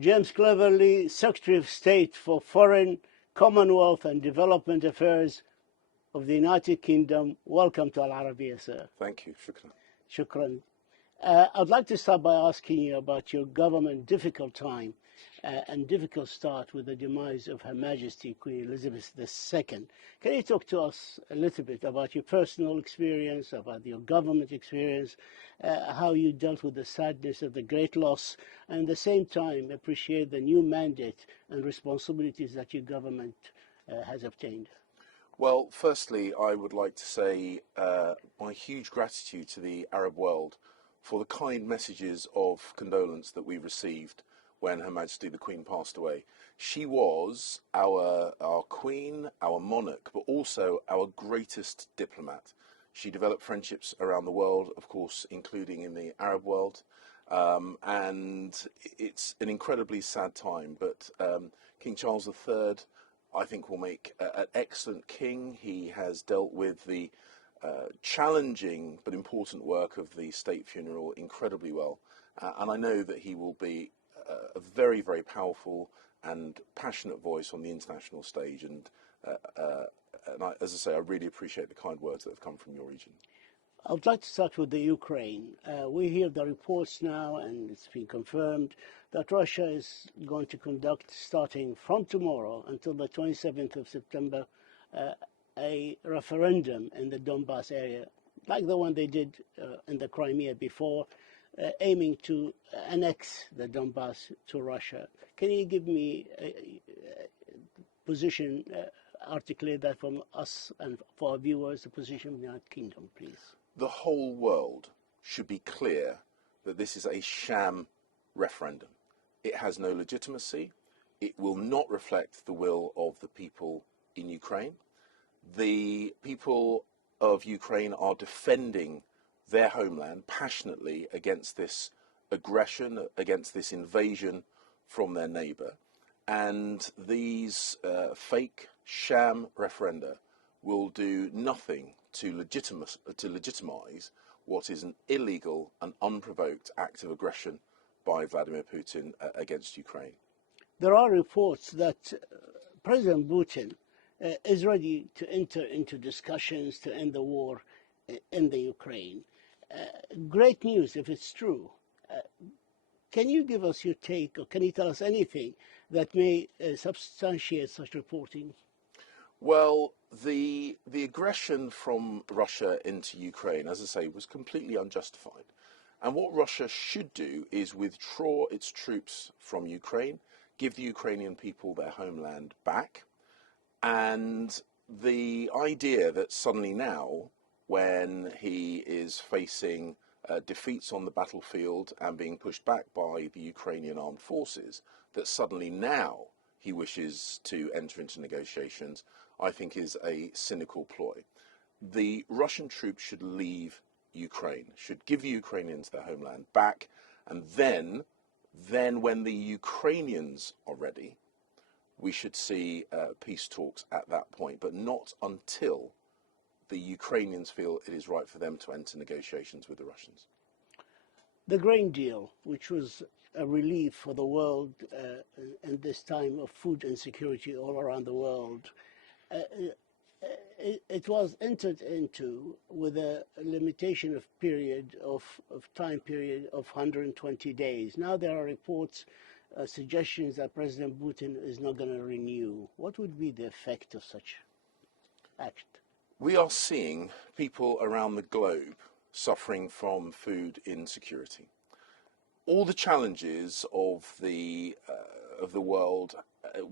James Cleverly, Secretary of State for Foreign, Commonwealth and Development Affairs of the United Kingdom. Welcome to Al Arabiya, sir. Thank you. Shukran. Shukran. I'd like to start by asking you about your government difficult time and difficult start with the demise of Her Majesty Queen Elizabeth II. Can you talk to us a little bit about your personal experience, about your government experience, how you dealt with the sadness of the great loss, and at the same time appreciate the new mandate and responsibilities that your government has obtained? Well, firstly, I would like to say my huge gratitude to the Arab world for the kind messages of condolence that we received when Her Majesty the Queen passed away. She was our Queen, our monarch, but also our greatest diplomat. She developed friendships around the world, of course, including in the Arab world. And it's an incredibly sad time, but King Charles III, I think, will make an excellent king. He has dealt with the challenging but important work of the state funeral incredibly well. And I know that he will be a very, very powerful and passionate voice on the international stage. And as I say, I really appreciate the kind words that have come from your region. I would like to start with the Ukraine. We hear the reports now, and it's been confirmed, that Russia is going to conduct, starting from tomorrow until the 27th of September, a referendum in the Donbass area, like the one they did in the Crimea before, aiming to annex the Donbass to Russia. Can you give me a position, articulate that from us and for our viewers, the position of the United Kingdom, please? The whole world should be clear that this is a sham referendum. It has no legitimacy. It will not reflect the will of the people in Ukraine. The people of Ukraine are defending their homeland passionately against this aggression, against this invasion from their neighbour. And these fake sham referenda will do nothing to legitimize what is an illegal and unprovoked act of aggression by Vladimir Putin against Ukraine. There are reports that President Putin is ready to enter into discussions to end the war in the Ukraine. Great news if it's true. Can you give us your take, or can you tell us anything that may substantiate such reporting? Well, the aggression from Russia into Ukraine, as I say, was completely unjustified. And what Russia should do is withdraw its troops from Ukraine, give the Ukrainian people their homeland back. And the idea that suddenly now, when he is facing defeats on the battlefield and being pushed back by the Ukrainian armed forces, that suddenly now he wishes to enter into negotiations, I think is a cynical ploy. The Russian troops should leave Ukraine, should give the Ukrainians their homeland back, and then when the Ukrainians are ready, we should see peace talks at that point, but not until the Ukrainians feel it is right for them to enter negotiations with the Russians. The grain deal, which was a relief for the world in this time of food insecurity all around the world, it was entered into with a limitation of time period of 120 days. Now there are reports, suggestions that President Putin is not going to renew. What would be the effect of such act? We are seeing people around the globe suffering from food insecurity. All the challenges of the world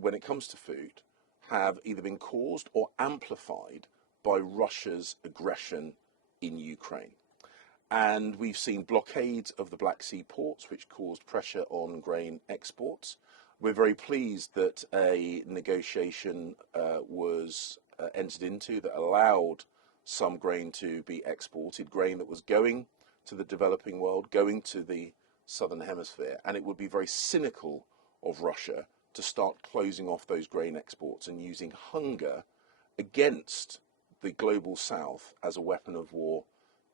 when it comes to food have either been caused or amplified by Russia's aggression in Ukraine. And we've seen blockades of the Black Sea ports, which caused pressure on grain exports. We're very pleased that a negotiation was entered into that allowed some grain to be exported, grain that was going to the developing world, going to the southern hemisphere. And it would be very cynical of Russia to start closing off those grain exports and using hunger against the global south as a weapon of war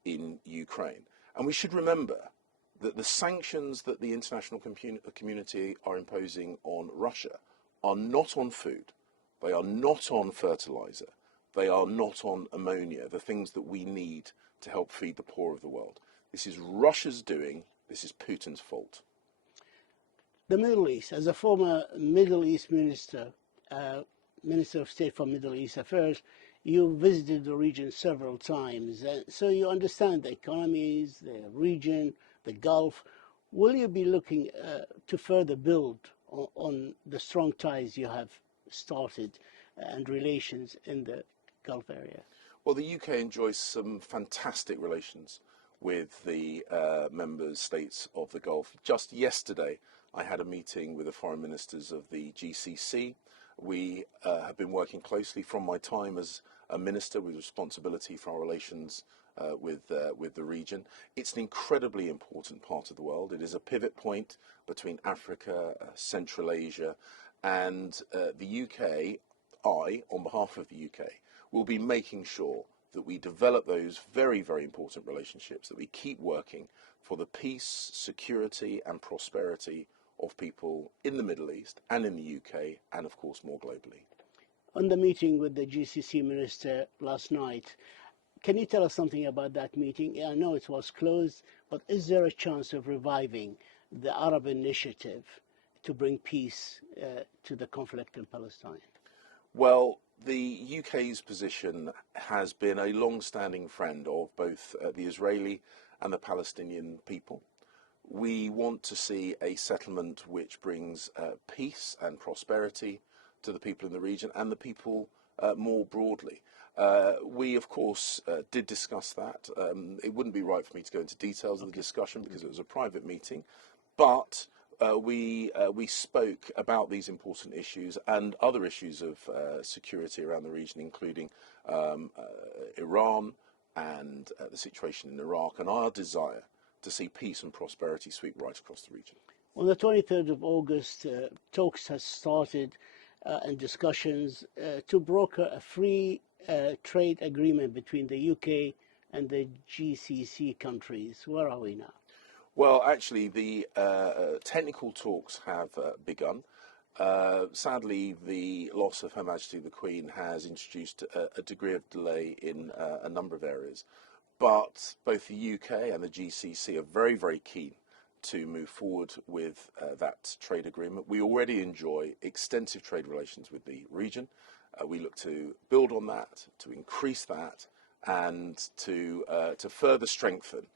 in Ukraine. And we should remember that the sanctions that the international community are imposing on Russia are not on food, they are not on fertilizer, they are not on ammonia, the things that we need to help feed the poor of the world. This is Russia's doing, this is Putin's fault. The Middle East, as a former Middle East minister, Minister of State for Middle East Affairs, you visited the region several times, so you understand the economies, the region, the Gulf. Will you be looking to further build on the strong ties you have started and relations in the Gulf area? Well, the UK enjoys some fantastic relations with the member states of the Gulf. Just yesterday, I had a meeting with the foreign ministers of the GCC. We have been working closely from my time as a minister with responsibility for our relations with the region. It's an incredibly important part of the world. It is a pivot point between Africa, Central Asia, and the UK. On behalf of the UK, will be making sure that we develop those very, very important relationships, that we keep working for the peace, security and prosperity of people in the Middle East and in the UK, and of course more globally. On the meeting with the GCC minister last night, can you tell us something about that meeting? I know it was closed, but is there a chance of reviving the Arab initiative to bring peace to the conflict in Palestine? Well, the UK's position has been a long-standing friend of both the Israeli and the Palestinian people. We want to see a settlement which brings peace and prosperity to the people in the region and the people more broadly. We, of course, did discuss that. It wouldn't be right for me to go into details of the discussion because it was a private meeting, but we spoke about these important issues and other issues of security around the region, including Iran and the situation in Iraq, and our desire to see peace and prosperity sweep right across the region. On the 23rd of August, talks has started and discussions to broker a free trade agreement between the UK and the GCC countries. Where are we now? Well, actually, the technical talks have begun. Sadly, the loss of Her Majesty the Queen has introduced a degree of delay in a number of areas. But both the UK and the GCC are very, very keen to move forward with that trade agreement. We already enjoy extensive trade relations with the region. We look to build on that, to increase that, and to further strengthen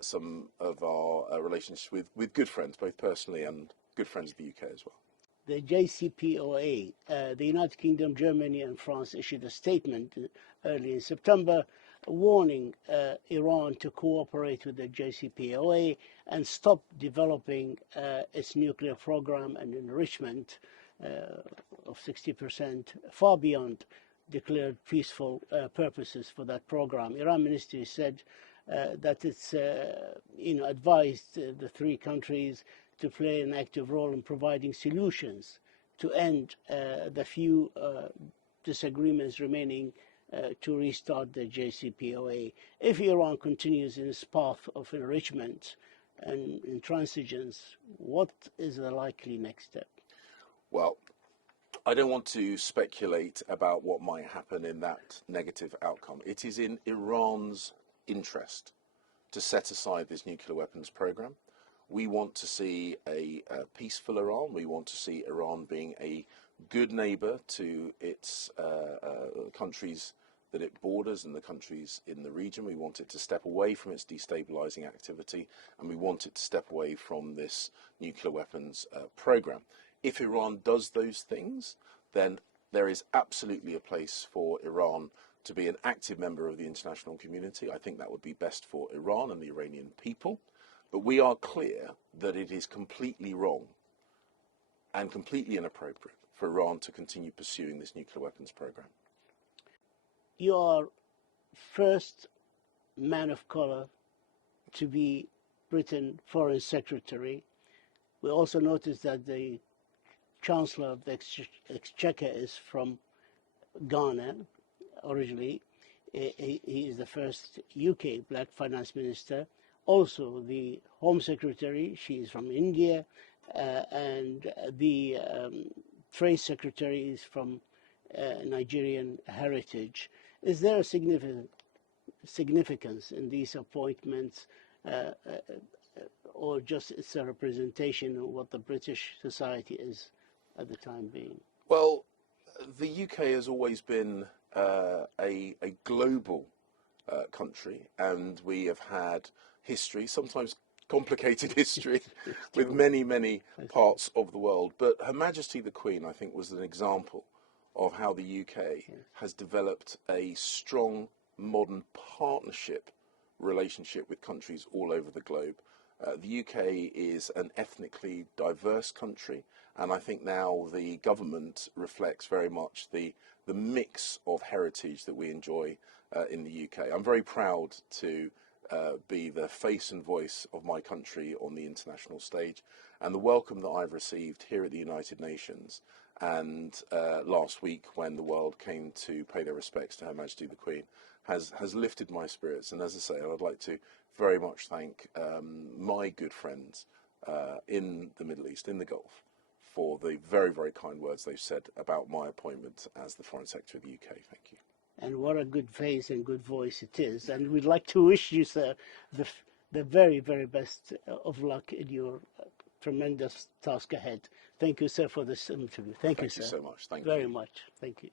some of our relationships with good friends, both personally and good friends of the UK as well. The JCPOA, the United Kingdom, Germany and France issued a statement early in September warning Iran to cooperate with the JCPOA and stop developing its nuclear program and enrichment of 60%, far beyond declared peaceful purposes for that program. Iran ministry said that it's advised the three countries to play an active role in providing solutions to end the few disagreements remaining to restart the JCPOA. If Iran continues in its path of enrichment and intransigence, what is the likely next step? Well, I don't want to speculate about what might happen in that negative outcome. It is in Iran's interest to set aside this nuclear weapons program. We want to see a peaceful Iran. We want to see Iran being a good neighbor to its countries that it borders and the countries in the region. We want it to step away from its destabilizing activity, and we want it to step away from this nuclear weapons program. If Iran does those things, then there is absolutely a place for Iran to be an active member of the international community. I think that would be best for Iran and the Iranian people. But we are clear that it is completely wrong and completely inappropriate for Iran to continue pursuing this nuclear weapons program. You are first man of color to be Britain Foreign Secretary. We also noticed that the Chancellor of the Exchequer is from Ghana originally. He is the first UK black finance minister. also the Home Secretary, she is from India, and the Trade Secretary is from Nigerian heritage. Is there a significance in these appointments, or just it's a representation of what the British society is at the time being? Well, the UK has always been a global country, and we have had history, sometimes complicated history, with many parts of the world. But Her Majesty the Queen, I think, was an example of how the UK has developed a strong, modern partnership relationship with countries all over the globe. The UK is an ethnically diverse country, and I think now the government reflects very much the mix of heritage that we enjoy in the UK. I'm very proud to be the face and voice of my country on the international stage, and the welcome that I've received here at the United Nations and last week when the world came to pay their respects to Her Majesty the Queen has lifted my spirits. And as I say, I'd like to very much thank my good friends in the Middle East, in the Gulf, for the very kind words they've said about my appointment as the Foreign Secretary of the UK. Thank you. And what a good face and good voice it is. And we'd like to wish you, sir, the very best of luck in your tremendous task ahead. Thank you, sir, for this interview. Thank you, sir. Thank you so much. Thank you very much. Thank you.